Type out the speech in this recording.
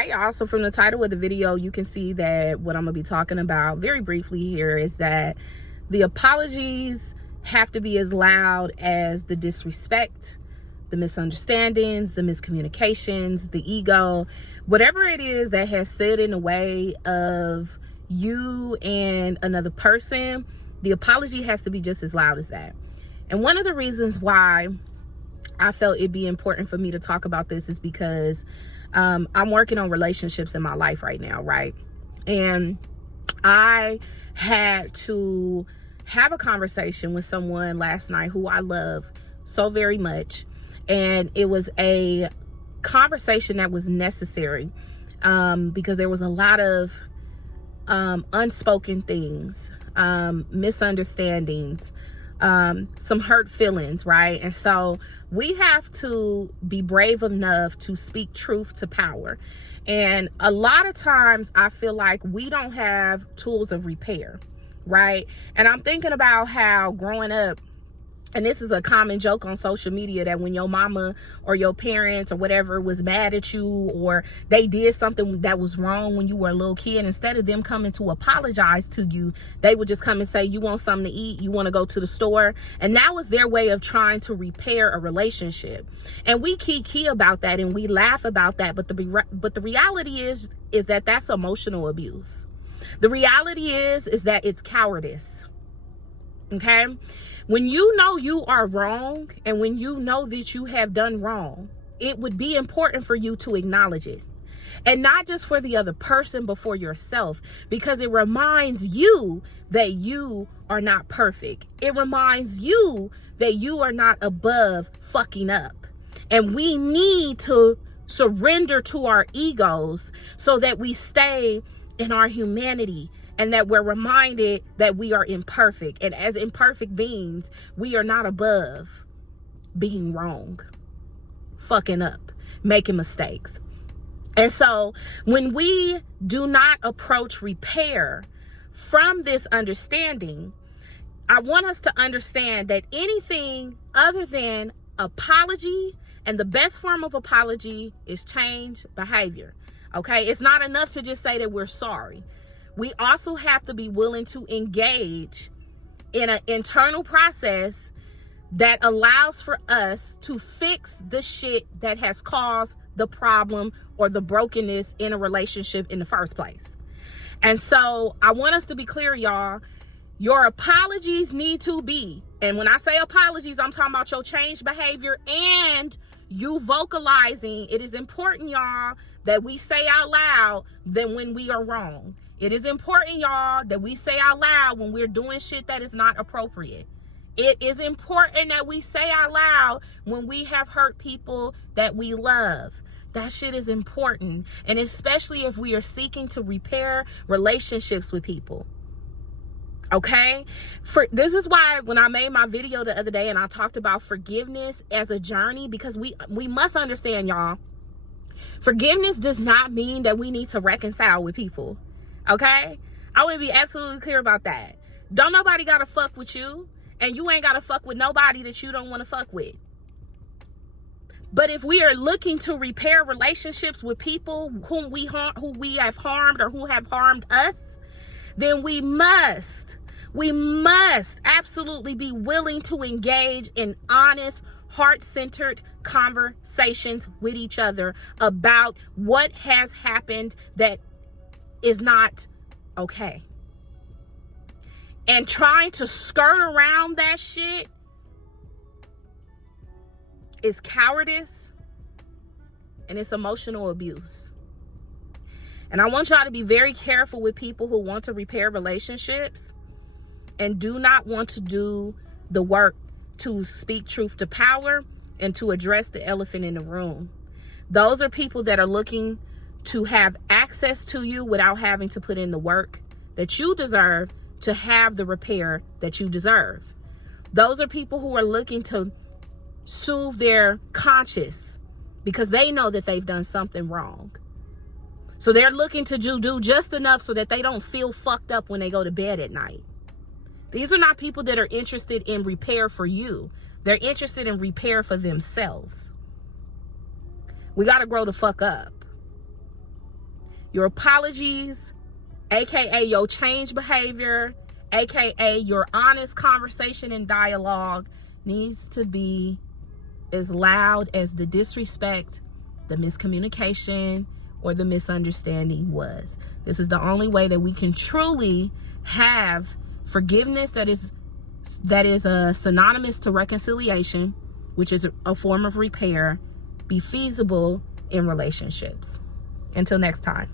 Hey y'all, so from the title of the video, you can see that what I'm gonna be talking about very briefly here is that the apologies have to be as loud as the disrespect, the misunderstandings, the miscommunications, the ego, whatever it is that has stood in the way of you and another person. The apology has to be just as loud as that. And one of the reasons why I felt it'd be important for me to talk about this is because I'm working on relationships in my life right now, right? And I had to have a conversation with someone last night who I love so very much. And it was a conversation that was necessary because there was a lot of unspoken things, misunderstandings, some hurt feelings, right? And so we have to be brave enough to speak truth to power. And a lot of times I feel like we don't have tools of repair, right? And I'm thinking about how growing up, and this is a common joke on social media, that when your mama or your parents or whatever was mad at you, or they did something that was wrong when you were a little kid, instead of them coming to apologize to you, they would just come and say, you want something to eat? You want to go to the store? And that was their way of trying to repair a relationship. And we key about that and we laugh about that. But the reality is that that's emotional abuse. The reality is that it's cowardice. Okay? When you know you are wrong and when you know that you have done wrong, it would be important for you to acknowledge it. And not just for the other person, but for yourself, because it reminds you that you are not perfect. It reminds you that you are not above fucking up. And we need to surrender to our egos so that we stay in our humanity, and that we're reminded that we are imperfect. And as imperfect beings, we are not above being wrong, fucking up, making mistakes. And so when we do not approach repair from this understanding, I want us to understand that anything other than apology, and the best form of apology is change behavior. Okay? It's not enough to just say that we're sorry. We also have to be willing to engage in an internal process that allows for us to fix the shit that has caused the problem or the brokenness in a relationship in the first place. And so I want us to be clear, y'all. Your apologies need to be, and when I say apologies, I'm talking about your changed behavior and you vocalizing. It is important, y'all, that we say out loud that when we are wrong. It is important, y'all, that we say out loud when we're doing shit that is not appropriate. It is important that we say out loud when we have hurt people that we love. That shit is important. And especially if we are seeking to repair relationships with people. Okay? This is why when I made my video the other day and I talked about forgiveness as a journey, because we must understand, y'all, forgiveness does not mean that we need to reconcile with people. Okay? I want to be absolutely clear about that. Don't nobody gotta fuck with you, and you ain't gotta fuck with nobody that you don't want to fuck with. But if we are looking to repair relationships with people who we have harmed or who have harmed us, then we must absolutely be willing to engage in honest, heart-centered conversations with each other about what has happened that is not okay. And trying to skirt around that shit is cowardice, and it's emotional abuse. And I want y'all to be very careful with people who want to repair relationships and do not want to do the work to speak truth to power and to address the elephant in the room. Those are people that are looking to have access to you without having to put in the work that you deserve to have the repair that you deserve. Those are people who are looking to soothe their conscience because they know that they've done something wrong. So they're looking to do just enough so that they don't feel fucked up when they go to bed at night. These are not people that are interested in repair for you. They're interested in repair for themselves. We got to grow the fuck up. Your apologies, aka your change behavior, aka your honest conversation and dialogue, needs to be as loud as the disrespect, the miscommunication, or the misunderstanding was. This is the only way that we can truly have forgiveness that is synonymous to reconciliation, which is a form of repair, be feasible in relationships. Until next time.